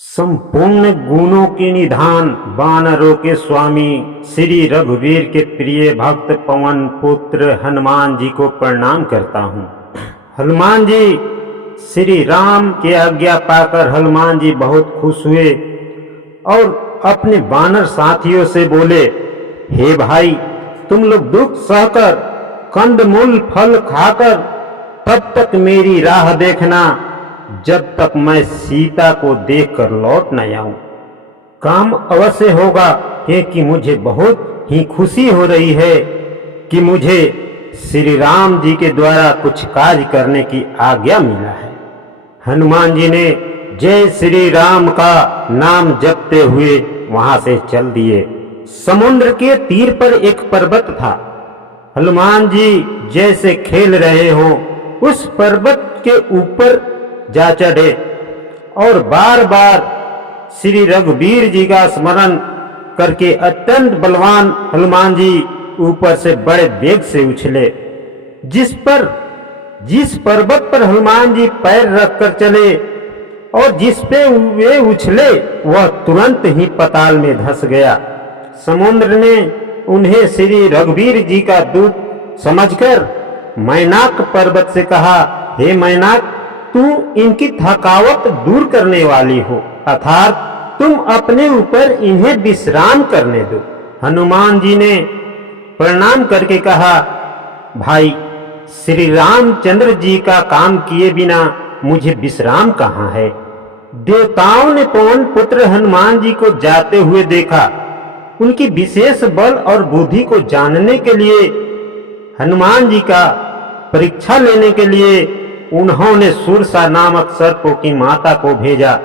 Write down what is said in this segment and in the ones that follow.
संपूर्ण गुणों के निधान वानरों के स्वामी श्री रघुवीर के प्रिय भक्त पवन पुत्र हनुमान जी को प्रणाम करता हूँ। हनुमान जी श्री राम की आज्ञा पाकर हनुमान जी बहुत खुश हुए और अपने वानर साथियों से बोले, हे भाई, तुम लोग दुख सहकर कंदमूल फल खाकर तब तक मेरी राह देखना जब तक मैं सीता को देखकर लौट न आऊं। काम अवश्य होगा, क्योंकि मुझे बहुत ही खुशी हो रही है कि मुझे श्री राम जी के द्वारा कुछ कार्य करने की आज्ञा मिला है। हनुमान जी ने जय श्री राम का नाम जपते हुए वहां से चल दिए। समुद्र के तीर पर एक पर्वत था। हनुमान जी जैसे खेल रहे हो उस पर्वत के ऊपर जा चढ़े और बार बार श्री रघुवीर जी का स्मरण करके अत्यंत बलवान हनुमान जी ऊपर से बड़े वेग से उछले। जिस पर्वत पर हनुमान जी पैर रखकर चले और जिस पे वे उछले वह तुरंत ही पाताल में धंस गया। समुद्र ने उन्हें श्री रघुवीर जी का दूत समझकर मैनाक पर्वत से कहा, हे मैनाक, तू इनकी थकावट दूर करने वाली हो, अर्थात तुम अपने ऊपर इन्हें विश्राम करने दो। हनुमान जी ने प्रणाम करके कहा, भाई, श्री रामचंद्र जी का काम किए बिना मुझे विश्राम कहाँ है। देवताओं ने पवन पुत्र हनुमान जी को जाते हुए देखा। उनकी विशेष बल और बुद्धि को जानने के लिए हनुमान जी का परीक्षा लेने के लिए उन्होंने सूरसा नामक सर्पों की माता को भेजा।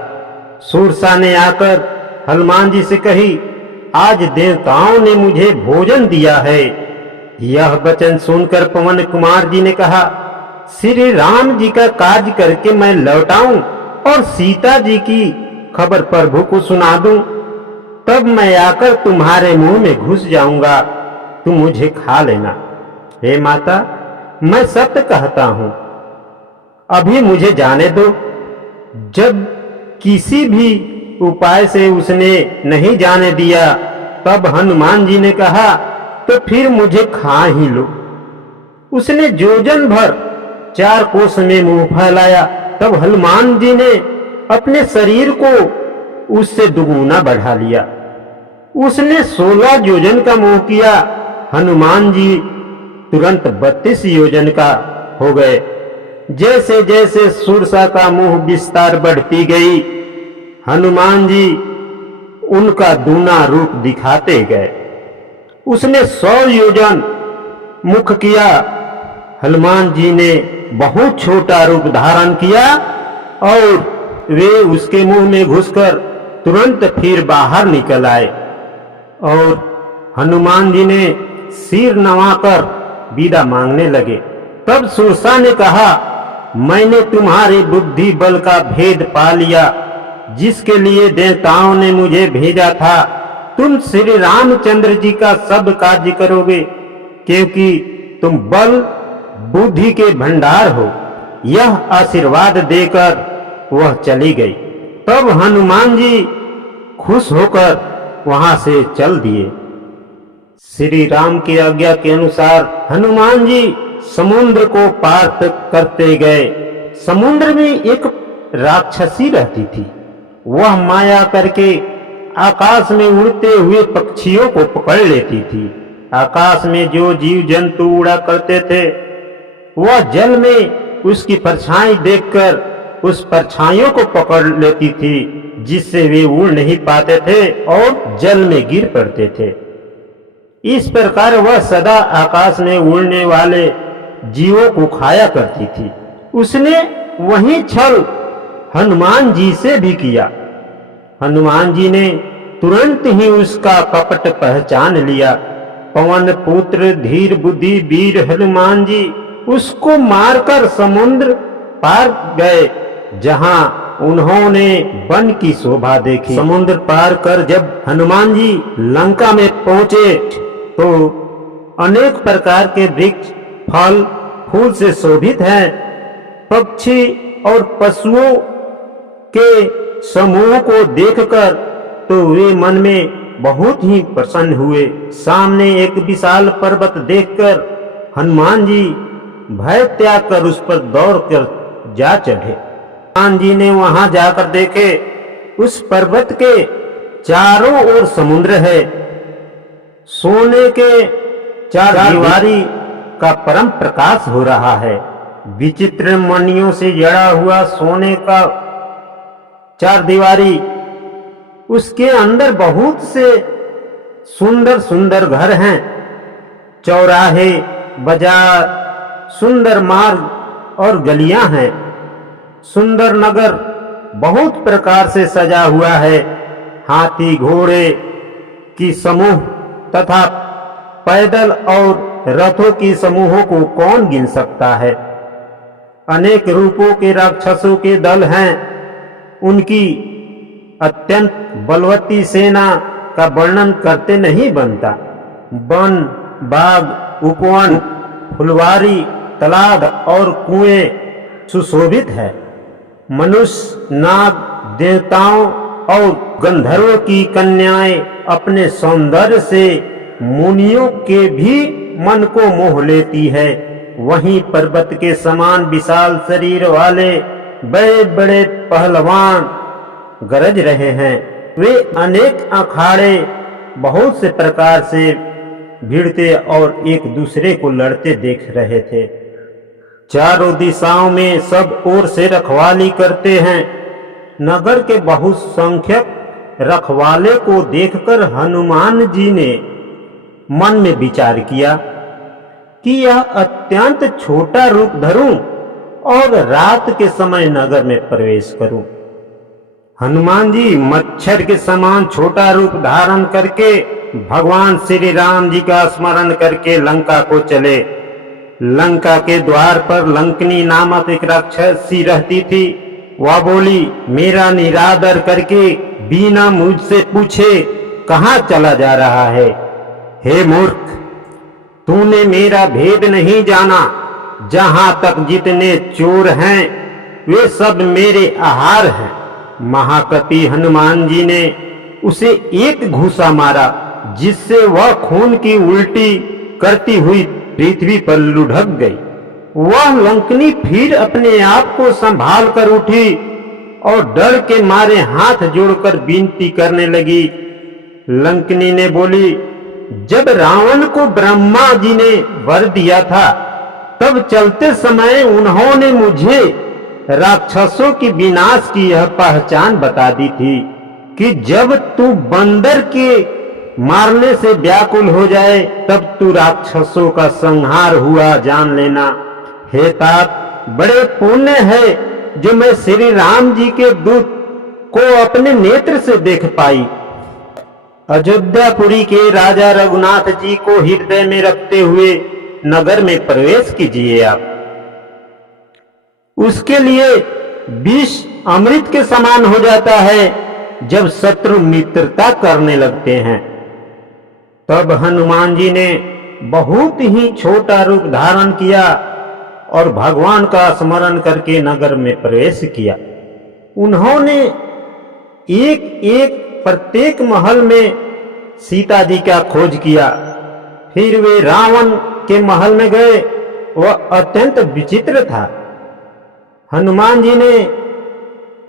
सूरसा ने आकर हनुमान जी से कही, आज देवताओं ने मुझे भोजन दिया है। यह वचन सुनकर पवन कुमार जी ने कहा, श्री राम जी का कार्य करके मैं लौटाऊं और सीता जी की खबर प्रभु को सुना दूं, तब मैं आकर तुम्हारे मुंह में घुस जाऊंगा, तुम मुझे खा लेना। हे माता, मैं सत्य कहता हूं, अभी मुझे जाने दो। जब किसी भी उपाय से उसने नहीं जाने दिया तब हनुमान जी ने कहा, तो फिर मुझे खा ही लो। उसने जोजन भर 4 कोस में मुंह फैलाया। तब हनुमान जी ने अपने शरीर को उससे दुगुना बढ़ा लिया। उसने 16 योजन का मुंह किया। हनुमान जी तुरंत 32 योजन का हो गए। जैसे जैसे सूरसा का मुंह विस्तार बढ़ती गई, हनुमान जी उनका दूना रूप दिखाते गए। उसने 100 योजन मुख किया। हनुमान जी ने बहुत छोटा रूप धारण किया और वे उसके मुंह में घुसकर तुरंत फिर बाहर निकल आए और हनुमान जी ने सिर नवाकर विदा मांगने लगे। तब सूरसा ने कहा, मैंने तुम्हारी बुद्धि बल का भेद पा लिया, जिसके लिए देवताओं ने मुझे भेजा था। तुम श्री रामचंद्र जी का सब कार्य करोगे, क्योंकि तुम बल बुद्धि के भंडार हो। यह आशीर्वाद देकर वह चली गई। तब हनुमान जी खुश होकर वहां से चल दिए। श्री राम की आज्ञा के अनुसार हनुमान जी समुद्र को पार करते गए। समुद्र में एक राक्षसी रहती थी। वह माया करके आकाश में उड़ते हुए पक्षियों को पकड़ लेती थी। आकाश में जो जीव जंतु उड़ा करते थे वह जल में उसकी परछाई देखकर उस परछाइयों को पकड़ लेती थी, जिससे वे उड़ नहीं पाते थे और जल में गिर पड़ते थे। इस प्रकार वह सदा आकाश में उड़ने वाले जीवों को खाया करती थी। उसने वही छल हनुमान जी से भी किया। हनुमान जी ने तुरंत ही उसका कपट पहचान लिया। पवन पुत्र धीर बुद्धि वीर हनुमान जी उसको मारकर समुद्र पार गए, जहां उन्होंने वन की शोभा देखी। समुद्र पार कर जब हनुमान जी लंका में पहुंचे तो अनेक प्रकार के वृक्ष फल फूल से शोभित हैं। पक्षी और पशुओं के समूह को देखकर तो वे मन में बहुत ही प्रसन्न हुए। सामने एक विशाल पर्वत देखकर हनुमान जी भय त्याग कर उस पर दौड़ कर जा चढ़े। हनुमान जी ने वहां जाकर देखे उस पर्वत के चारों ओर समुद्र है। सोने के चार दीवारी का परम प्रकाश हो रहा है। विचित्र मणियों से जड़ा हुआ सोने का चार दीवारी, उसके अंदर बहुत से सुंदर सुंदर घर हैं। चौराहे, बाजार, सुंदर मार्ग और गलियां हैं। सुंदर नगर बहुत प्रकार से सजा हुआ है। हाथी घोड़े की समूह तथा पैदल और रथों की समूहों को कौन गिन सकता है। अनेक रूपों के राक्षसों के दल हैं। उनकी अत्यंत बलवती सेना का वर्णन करते नहीं बनता। वन, बाग, उपवन, फुलवारी, तालाब और कुएं सुशोभित है। मनुष्य, नाग, देवताओं और गंधर्वों की कन्याएं अपने सौंदर्य से मुनियों के भी मन को मोह लेती है। वहीं पर्वत के समान विशाल शरीर वाले बड़े बड़े पहलवान गरज रहे हैं। वे अनेक अखाड़े बहुत से प्रकार से भिड़ते और एक दूसरे को लड़ते देख रहे थे। चारों दिशाओं में सब ओर से रखवाली करते हैं। नगर के बहुसंख्यक रखवाले को देखकर हनुमान जी ने मन में विचार किया कि यह अत्यंत छोटा रूप धरूं और रात के समय नगर में प्रवेश करूं। हनुमान जी मच्छर के समान छोटा रूप धारण करके भगवान श्री राम जी का स्मरण करके लंका को चले। लंका के द्वार पर लंकनी नामक एक राक्षसी रहती थी। वह बोली, मेरा निरादर करके बिना मुझसे पूछे कहाँ चला जा रहा है। हे मूर्ख, तूने मेरा भेद नहीं जाना। जहां तक जितने चोर हैं वे सब मेरे आहार हैं। महाकपि हनुमान जी ने उसे एक घूसा मारा, जिससे वह खून की उल्टी करती हुई पृथ्वी पर लुढ़क गई। वह लंकनी फिर अपने आप को संभाल कर उठी और डर के मारे हाथ जोड़कर विनती करने लगी। लंकनी ने बोली, जब रावण को ब्रह्मा जी ने वर दिया था तब चलते समय उन्होंने मुझे राक्षसों की विनाश की यह पहचान बता दी थी कि जब तू बंदर के मारने से व्याकुल हो जाए तब तू राक्षसों का संहार हुआ जान लेना। हे तात, बड़े पुण्य है जो मैं श्री राम जी के दूत को अपने नेत्र से देख पाई। अयोध्यापुरी के राजा रघुनाथ जी को हृदय में रखते हुए नगर में प्रवेश कीजिए। आप उसके लिए विष अमृत के समान हो जाता है जब शत्रु मित्रता करने लगते हैं। तब हनुमान जी ने बहुत ही छोटा रूप धारण किया और भगवान का स्मरण करके नगर में प्रवेश किया। उन्होंने एक एक प्रत्येक महल में सीता जी का खोज किया। फिर वे रावण के महल में गए। वह अत्यंत विचित्र था। हनुमान जी ने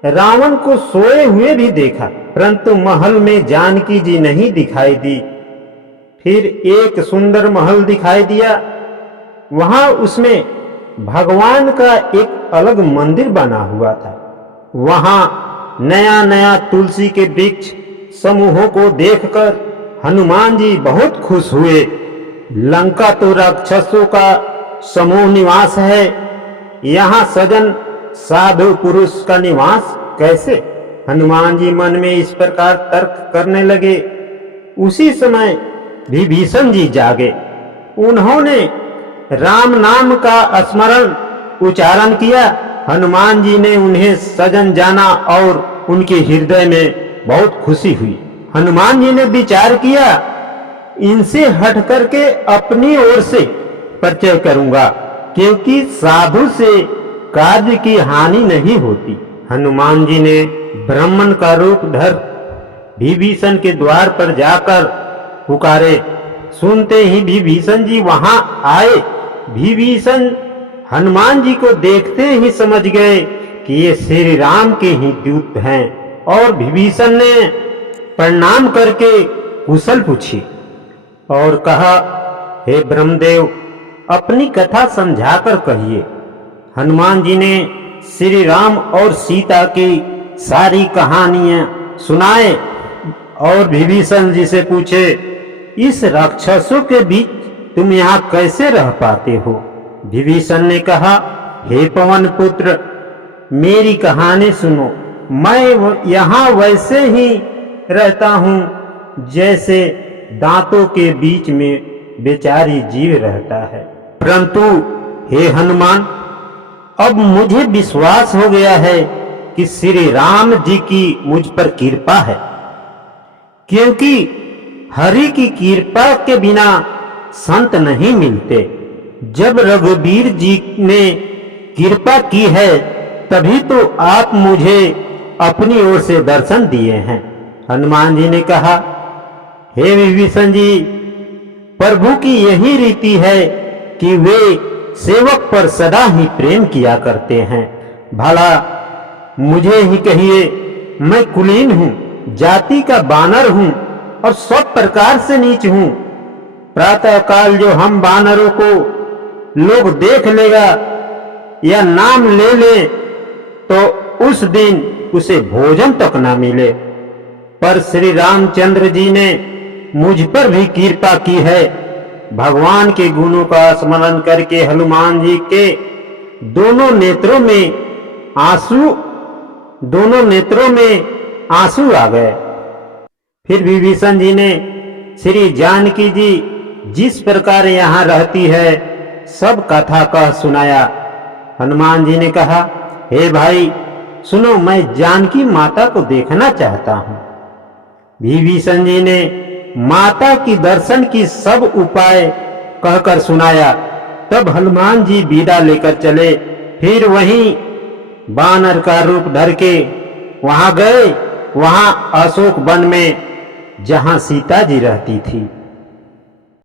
रावण को सोए हुए भी देखा, परंतु महल में जानकी जी नहीं दिखाई दी। फिर एक सुंदर महल दिखाई दिया। वहां उसमें भगवान का एक अलग मंदिर बना हुआ था। वहां नया नया तुलसी के वृक्ष समूहों को देखकर हनुमान जी बहुत खुश हुए। लंका तो राक्षसों का समूह निवास है, यहाँ सजन साधु पुरुष का निवास कैसे? हनुमान जी मन में इस प्रकार तर्क करने लगे। उसी समय विभीषण जी जागे। उन्होंने राम नाम का स्मरण उच्चारण किया। हनुमान जी ने उन्हें सजन जाना और उनके हृदय में बहुत खुशी हुई। हनुमान जी ने विचार किया, इनसे हट करके अपनी ओर से परिचय करूंगा, क्योंकि साधु से कार्य की हानि नहीं होती। हनुमान जी ने ब्राह्मण का रूप धर विभीषण के द्वार पर जाकर पुकारे। सुनते ही विभीषण जी वहां आए। विभीषण हनुमान जी को देखते ही समझ गए कि ये श्री राम के ही दूत हैं और विभीषण ने प्रणाम करके कुशल पूछी और कहा, हे ब्रह्मदेव, अपनी कथा समझाकर कहिए। हनुमान जी ने श्री राम और सीता की सारी कहानियां सुनाए और विभीषण जी से पूछे, इस राक्षसों के बीच तुम यहाँ कैसे रह पाते हो? विभीषण ने कहा, हे पवन पुत्र, मेरी कहानी सुनो। मैं यहाँ वैसे ही रहता हूँ जैसे दांतों के बीच में बेचारी जीव रहता है। परंतु हे हनुमान, अब मुझे विश्वास हो गया है कि श्री राम जी की मुझ पर कृपा है, क्योंकि हरि की कृपा के बिना संत नहीं मिलते। जब रघुवीर जी ने कृपा की है तभी तो आप मुझे अपनी ओर से दर्शन दिए हैं। हनुमान जी ने कहा, हे विभीषण जी, प्रभु की यही रीति है कि वे सेवक पर सदा ही प्रेम किया करते हैं। भला मुझे ही कहिए, मैं कुलीन हूँ, जाति का बानर हूँ और सब प्रकार से नीच हूँ। प्रातः काल जो हम बानरों को लोग देख लेगा या नाम ले ले तो उस दिन उसे भोजन तक ना मिले। पर श्री रामचंद्र जी ने मुझ पर भी कृपा की है। भगवान के गुणों का स्मरण करके हनुमान जी के दोनों नेत्रों में आंसू आ गए। फिर विभीषण जी ने श्री जानकी जी जिस प्रकार यहाँ रहती है सब कथा कह सुनाया। हनुमान जी ने कहा, हे भाई सुनो, मैं जानकी माता को देखना चाहता हूँ। विभीषण जी ने माता की दर्शन की सब उपाय कहकर सुनाया। तब हनुमान जी विदा लेकर चले। फिर वहीं बानर का रूप धर के वहां गए, वहां अशोक वन में जहां सीता जी रहती थी।